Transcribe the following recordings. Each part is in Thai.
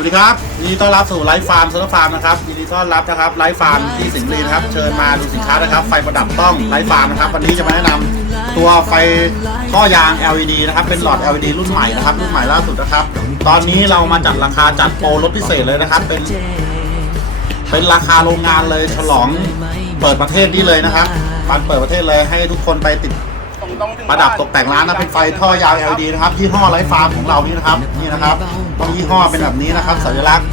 วัสดีครับยินดีต้อนรับสู่ไลฟ์ฟาร์มเซอร์ฟาร์มนะครับยินดีต้อนรับนะครับไลฟ์ฟาร์มที่สิงห์บุรีนะครับ เชิญมาดูสินค้านะครับ ไฟประดับต้องไลฟ์ฟาร์มนะครับ วันนี้จะมาแนะนำตัวไฟข้อยาง LED นะครับ เป็นหลอด LED รุ่นใหม่นะครับ รุ่นใหม่ล่าสุดนะครับ ตอนนี้เรามาจัดราคาจัดโปรลดพิเศษเลยนะครับ เป็น เป็นราคาโรงงานเลยฉลองเปิดประเทศนี้เลยนะครับการเปิดประเทศเลยให้ทุกคนไปติด ประดับตกแต่งร้านนะเป็นไฟท่อยาว LED นะครับยี่ห้อไลฟ์ฟาร์มของเรานี่นะครับนี่นะครับต้องยี่ห้อเป็นแบบนี้นะครับ สัญลักษณ์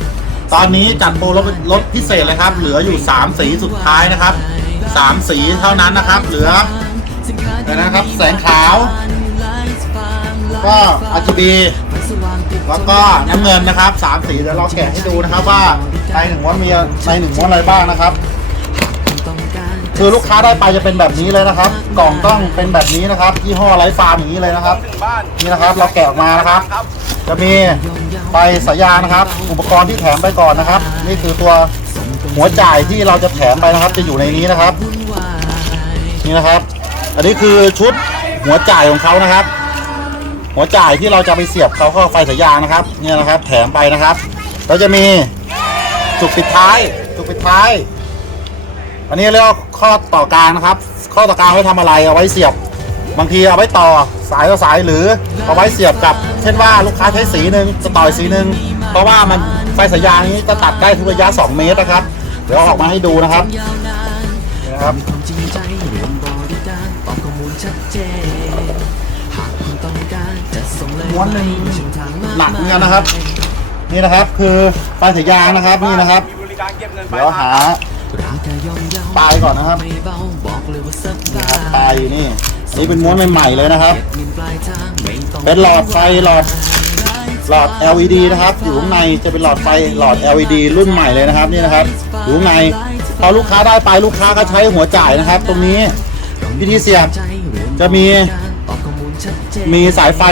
ตอนนี้จัดโปรลดลดพิเศษเลยครับ เหลืออยู่ 3 สีสุดท้ายนะครับ 3 สีเท่านั้นนะครับ เหลือนะครับ แสงขาว ก็ RGB แล้วก็น้ำเงินนะครับสามสีเดี๋ยวเราแกะให้ดูนะครับว่าในหนึ่งม้วนมีในหนึ่งม้วนอะไรบ้างนะครับ คือลูกค้าได้ไปจะเป็นแบบนี้เลยนะครับ กล่องต้องเป็นแบบนี้นะครับยี่ห้อไลฟ์ฟาร์มอย่างนี้เลยนะครับ ถึงบ้านนี่นะครับ เราแกะออกมานะครับ ครับ จะมีไฟสายยางนะครับ อุปกรณ์ที่แถมไปก่อนนะครับ นี่คือตัวหัวจ่ายที่เราจะแถมไปนะครับ จะอยู่ในนี้นะครับ นี่นะครับ อันนี้คือชุดหัวจ่ายของเขานะครับ หัวจ่ายที่เราจะไปเสียบเขาเข้าไฟสายยางนะครับ เนี่ยนะครับ แถมไปนะครับ แล้วจะมีจุกปิดท้าย จุกปิดท้าย อันนี้เรียกว่าข้อต่อกลางนะครับ ข้อต่อกลางไว้ทำอะไรเอาไว้เสียบ บางทีเอาไว้ต่อสายต่อสายหรือเอาไว้เสียบกับ เช่นว่าลูกค้าใช้สีหนึ่งจะต่อยสีหนึ่งเพราะว่ามันไฟสายยางนี้จะตัดได้ทุกระยะ 2 เมตรนะครับ เดี๋ยวเอาออกมาให้ดูนะครับนี่นะครับความจริงใจเรื่องบริการตอบข้อมูลชัดเจนหากคุณต้องการจะส่งเลยม้วนหนึ่งช่องทางมากหนักเหมือนกันนะครับ นี่นะครับคือไฟสายยางนะครับนี่นะครับมีบริการเก็บเงินปลาเดี๋ยวหา ราคาย่อมเยาปลายก่อนนะครับไม่เบาบอกเลยว่าสบาครับยปลายอยู่นี่อันนี้เป็นม้วนใหม่ๆเลยนะครับเก็บเงินปลายทางไม่ต้องเป็นหลอดไฟหลอดหลอด LED นะครับ อยู่ข้างในจะเป็นหลอดไฟหลอด LED รุ่นใหม่เลยนะครับนี่นะครับอยู่ข้างในพอลูกค้าได้ไปลูกค้าก็ใช้หัวจ่ายนะครับ ตรงนี้วิธีเสียบจะมีตอบข้อมูลชัดเจนมีสายไฟ3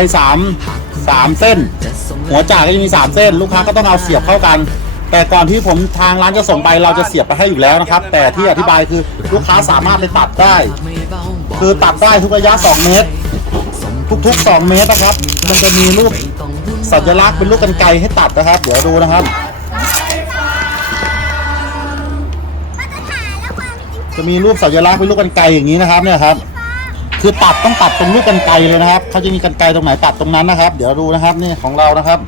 3เส้นจะส่งเลยหัวจ่ายก็จะมี3เส้น ลูกค้าก็ต้องเอาเสียบเข้ากัน แต่ก่อนที่ผมทางร้านจะส่งไปเราจะเสียบไปให้อยู่แล้วนะครับ แต่ที่อธิบายคือลูกค้าสามารถไปตัดได้ คือตัดได้ทุกระยะ 2 เมตร ทุกๆ 2 เมตรนะครับ มันจะมีรูปสัญลักษณ์เป็นลูกกันไกให้ตัดนะครับ เดี๋ยวดูนะครับ จะมีรูปสัญลักษณ์เป็นลูกกันไกอย่างนี้นะครับเนี่ยครับคือตัดต้องตัดตรงลูกกันไกเลยนะครับเขาจะมีกันไกตรงไหนตัดตรงนั้นนะครับ เดี๋ยวดูนะครับนี่ของเรานะครับ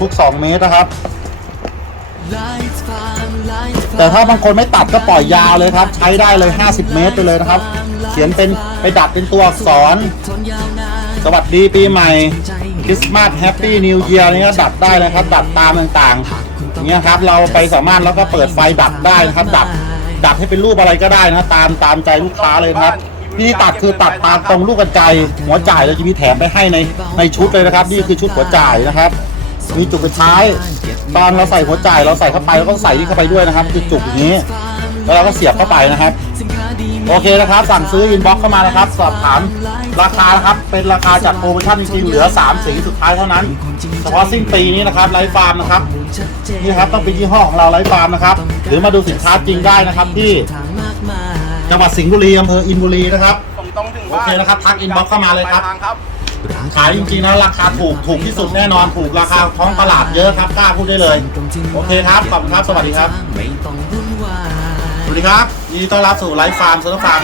ทุก 2 เมตรนะครับ แต่ถ้าบางคนไม่ตัดก็ปล่อยยาวเลยครับ ใช้ได้เลย 50 เมตรไปเลยนะครับ เขียนเป็นไปดัดเป็นตัวอักษร สวัสดีปีใหม่คริสต์มาสแฮปปี้นิวเยียร์นี่ก็ดัดได้เลยครับ ดัดตามต่างๆอย่างเงี้ยครับ เราไปสามารถแล้วก็เปิดไฟดัดได้นะครับ ดัดดัดให้เป็นรูปอะไรก็ได้นะตามตามใจลูกค้าเลยนะครับวิธีตัดคือตัดตามตรงลูกกระจายหัวจ่ายเราจะมีแถมไปให้ในในชุดเลยนะครับ นี่คือชุดหัวจ่ายนะครับ มีจุกกระท้าย ตอนเราใส่หัวจ่ายเราใส่เข้าไปแล้วก็ใส่นี่เข้าไปด้วยนะครับคือจุกอย่างนี้ แล้วเราก็เสียบเข้าไปนะครับ โอเคนะครับ สั่งซื้ออินบ็อกเข้ามานะครับ สอบถามราคานะครับ เป็นราคาจัดโปรโมชั่นจริงๆเหลือ 3 สีสุดท้ายเท่านั้น เฉพาะสิ้นปีนี้นะครับไลฟ์ฟาร์มนะครับ นี่ครับต้องเป็นยี่ห้อของเราไลฟ์ฟาร์มนะครับ หรือมาดูสินค้าจริงได้นะครับที่จังหวัดสิงห์บุรีอำเภออินบุรีนะครับส่งตรงถึงบ้านโอเคนะครับทัก inbox เข้ามาเลยครับปทางครับ ขายจริงๆนะราคาถูกถูกที่สุดแน่นอนถูกราคาท้องตลาดเยอะครับกล้าพูดได้เลย โอเคครับขอบคุณครับสวัสดีครับไม่ต้องวุ่นวายสวัสดีครับยินดีต้อนรับสู่ไลฟ์ฟาร์มเซอร์ฟาร์ม